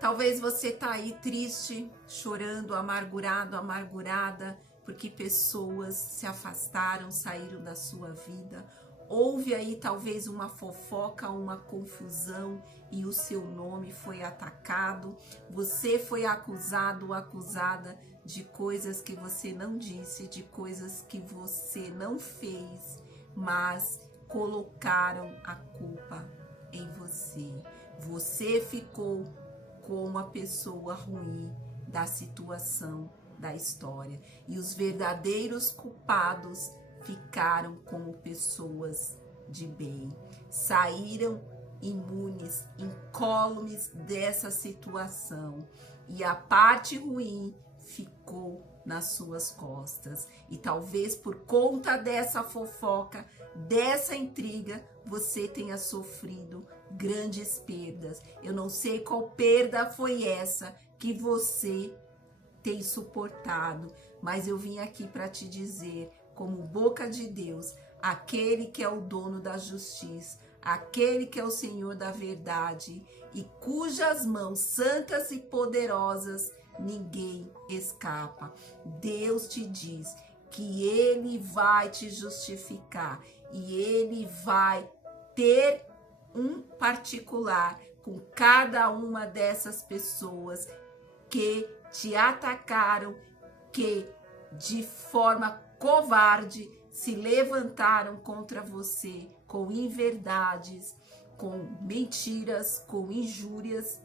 Talvez você tá aí triste, chorando, amargurado, amargurada, porque pessoas se afastaram, saíram da sua vida. Houve aí talvez uma fofoca, uma confusão e o seu nome foi atacado. Você foi acusado ou acusada de coisas que você não disse, de coisas que você não fez, mas colocaram a culpa em você. Você ficou como a pessoa ruim da situação, da história. E os verdadeiros culpados ficaram como pessoas de bem. Saíram imunes, incólumes dessa situação. E a parte ruim ficou nas suas costas. E talvez por conta dessa fofoca, dessa intriga, você tenha sofrido grandes perdas. Eu não sei qual perda foi essa que você tem suportado, mas eu vim aqui para te dizer, como boca de Deus, aquele que é o dono da justiça, aquele que é o Senhor da verdade e cujas mãos santas e poderosas ninguém escapa. Deus te diz que Ele vai te justificar e Ele vai ter um particular com cada uma dessas pessoas que te atacaram, que de forma covarde se levantaram contra você com inverdades, com mentiras, com injúrias,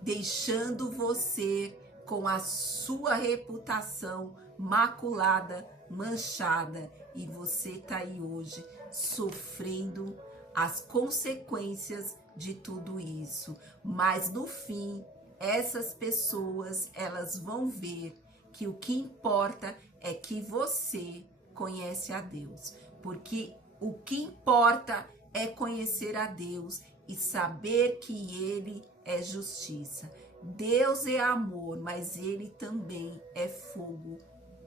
deixando você com a sua reputação maculada, manchada, e você tá aí hoje sofrendo as consequências de tudo isso. Mas no fim, essas pessoas, elas vão ver que o que importa é que você conhece a Deus. Porque o que importa é conhecer a Deus e saber que Ele é justiça. Deus é amor, mas Ele também é fogo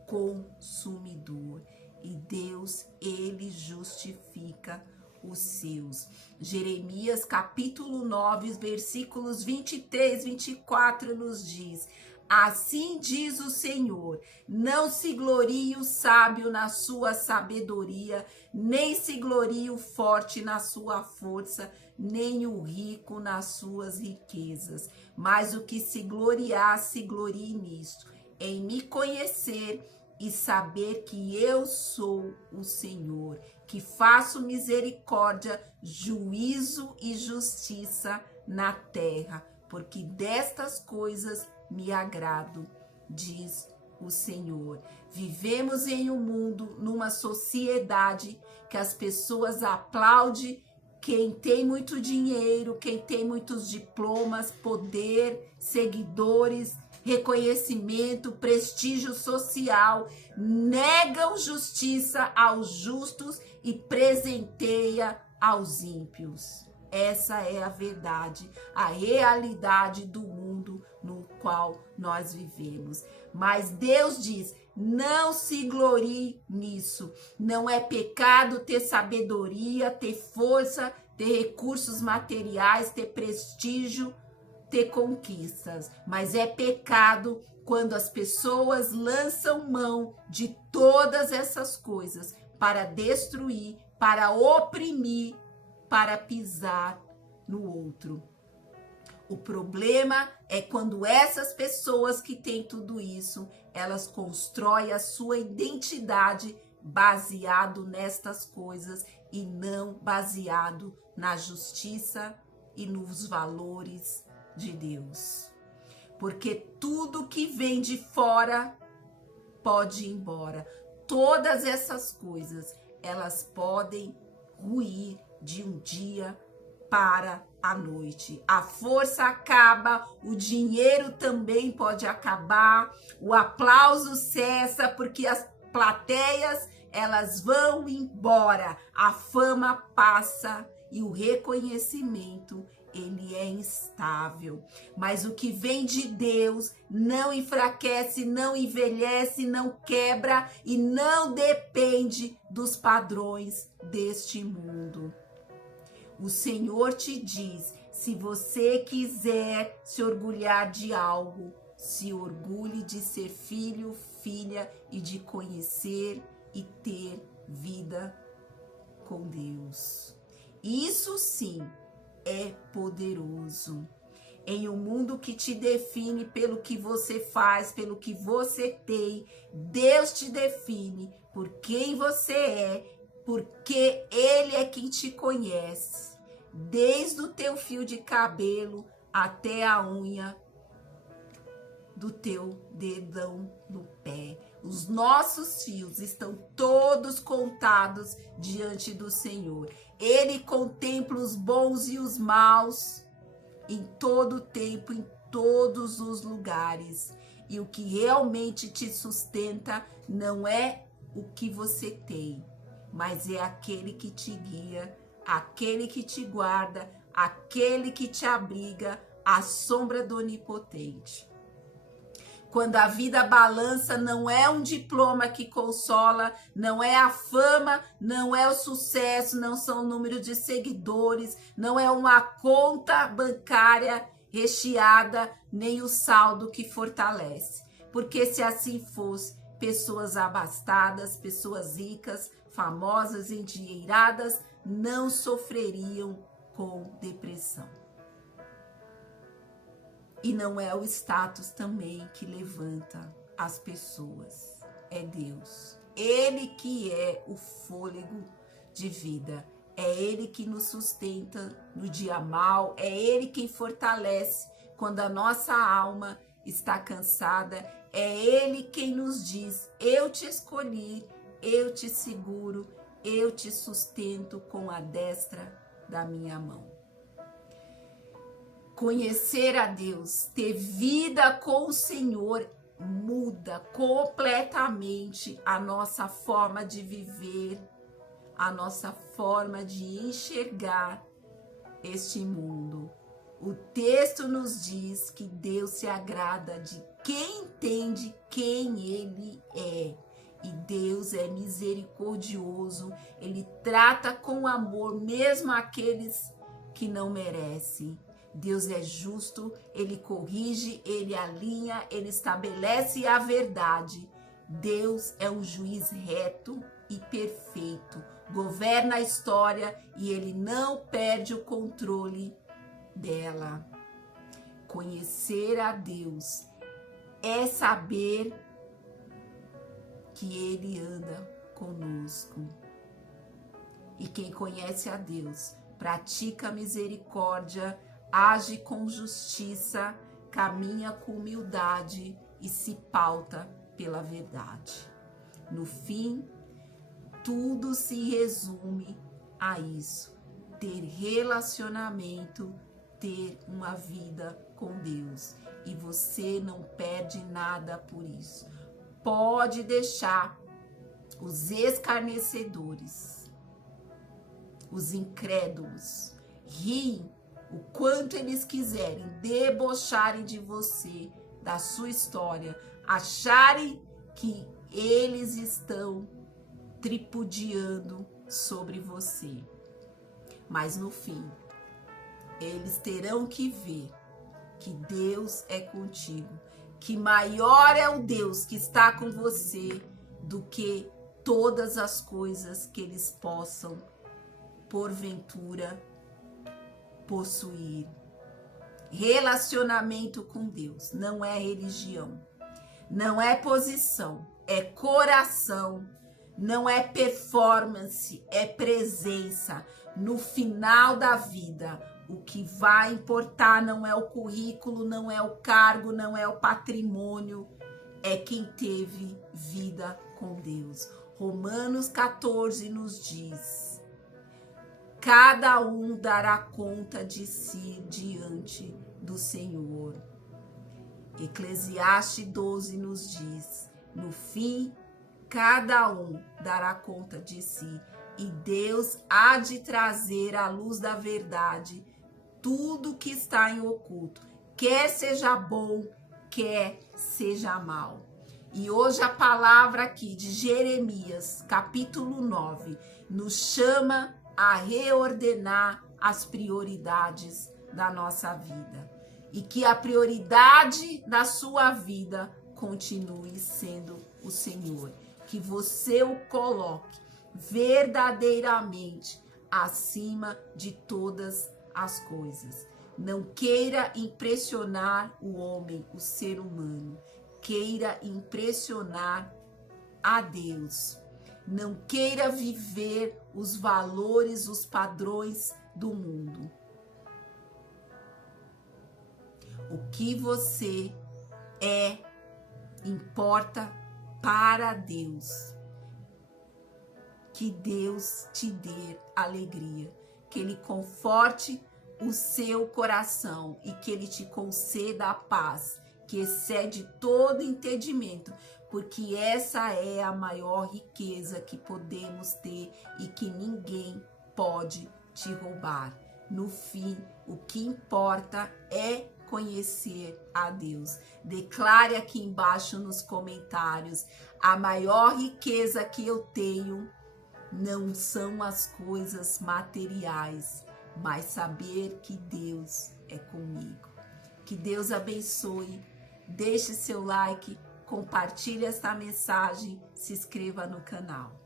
consumidor. E Deus, Ele justifica os seus. Jeremias capítulo 9, versículos 23, 24 nos diz: assim diz o Senhor, não se glorie o sábio na sua sabedoria, nem se glorie o forte na sua força, nem o rico nas suas riquezas. Mas o que se gloriar, se glorie nisto, em me conhecer e saber que eu sou o Senhor, que faço misericórdia, juízo e justiça na terra, porque destas coisas me agrado, diz o Senhor. Vivemos em um mundo, numa sociedade que as pessoas aplaudem quem tem muito dinheiro, quem tem muitos diplomas, poder, seguidores, reconhecimento, prestígio social, negam justiça aos justos e presenteia aos ímpios. Essa é a verdade, a realidade do mundo no qual nós vivemos. Mas Deus diz, não se glorie nisso. Não é pecado ter sabedoria, ter força, ter recursos materiais, ter prestígio, ter conquistas. Mas é pecado quando as pessoas lançam mão de todas essas coisas para destruir, para oprimir, para pisar no outro. O problema é quando essas pessoas que têm tudo isso, elas constroem a sua identidade baseado nestas coisas e não baseado na justiça e nos valores de Deus. Porque tudo que vem de fora pode ir embora. Todas essas coisas, elas podem ruir de um dia para a noite. A força acaba, o dinheiro também pode acabar, o aplauso cessa porque as plateias, elas vão embora, a fama passa e o reconhecimento, ele é instável. Mas o que vem de Deus não enfraquece, não envelhece, não quebra e não depende dos padrões deste mundo. O Senhor te diz, Se você quiser se orgulhar de algo, se orgulhe de ser filho, filha e de conhecer e ter vida com Deus. Isso sim é poderoso. Em um mundo que te define pelo que você faz, pelo que você tem, Deus te define por quem você é, porque Ele é quem te conhece, desde o teu fio de cabelo até a unha do teu dedão no pé. Os nossos fios estão todos contados diante do Senhor. Ele contempla os bons e os maus em todo o tempo, em todos os lugares. E o que realmente te sustenta não é o que você tem, mas é aquele que te guia, aquele que te guarda, aquele que te abriga à sombra do Onipotente. Quando a vida balança, não é um diploma que consola, não é a fama, não é o sucesso, não são o número de seguidores, não é uma conta bancária recheada, nem o saldo que fortalece. Porque se assim fosse, pessoas abastadas, pessoas ricas, famosas, endinheiradas, não sofreriam com depressão. E não é o status também que levanta as pessoas, é Deus. Ele que é o fôlego de vida, é Ele que nos sustenta no dia mau, é Ele quem fortalece quando a nossa alma está cansada, é Ele quem nos diz: eu te escolhi, eu te seguro, eu te sustento com a destra da minha mão. Conhecer a Deus, ter vida com o Senhor, muda completamente a nossa forma de viver, a nossa forma de enxergar este mundo. O texto nos diz que Deus se agrada de quem entende quem Ele é. E Deus é misericordioso, Ele trata com amor mesmo aqueles que não merecem. Deus é justo, Ele corrige, Ele alinha, Ele estabelece a verdade. Deus é um juiz reto e perfeito, governa a história e Ele não perde o controle dela. Conhecer a Deus é saber que Ele anda conosco. E quem conhece a Deus pratica misericórdia, age com justiça, caminha com humildade e se pauta pela verdade. No fim, tudo se resume a isso: ter relacionamento, ter uma vida com Deus. E você não perde nada por isso. Pode deixar os escarnecedores, os incrédulos, riem o quanto eles quiserem, debocharem de você, da sua história, acharem que eles estão tripudiando sobre você. Mas no fim, eles terão que ver que Deus é contigo, que maior é o Deus que está com você do que todas as coisas que eles possam, porventura, possuir. Relacionamento com Deus não é religião, não é posição, é coração, não é performance, é presença. No final da vida, o que vai importar não é o currículo, não é o cargo, não é o patrimônio, é quem teve vida com Deus. Romanos 14 nos diz: cada um dará conta de si diante do Senhor. Eclesiastes 12 nos diz: no fim, cada um dará conta de si, e Deus há de trazer à luz da verdade tudo que está em oculto, quer seja bom, quer seja mal. E hoje a palavra aqui de Jeremias, capítulo 9, nos chama a reordenar as prioridades da nossa vida. E que a prioridade da sua vida continue sendo o Senhor. Que você o coloque verdadeiramente acima de todas as coisas. Não queira impressionar o homem, o ser humano. Queira impressionar a Deus. Não queira viver os valores, os padrões do mundo. O que você é importa para Deus. Que Deus te dê alegria, que Ele conforte o seu coração e que Ele te conceda a paz, que excede todo entendimento, porque essa é a maior riqueza que podemos ter e que ninguém pode te roubar. No fim, o que importa é conhecer a Deus. Declare aqui embaixo nos comentários: a maior riqueza que eu tenho não são as coisas materiais, mas saber que Deus é comigo. Que Deus abençoe. Deixe seu like, compartilhe esta mensagem, se inscreva no canal.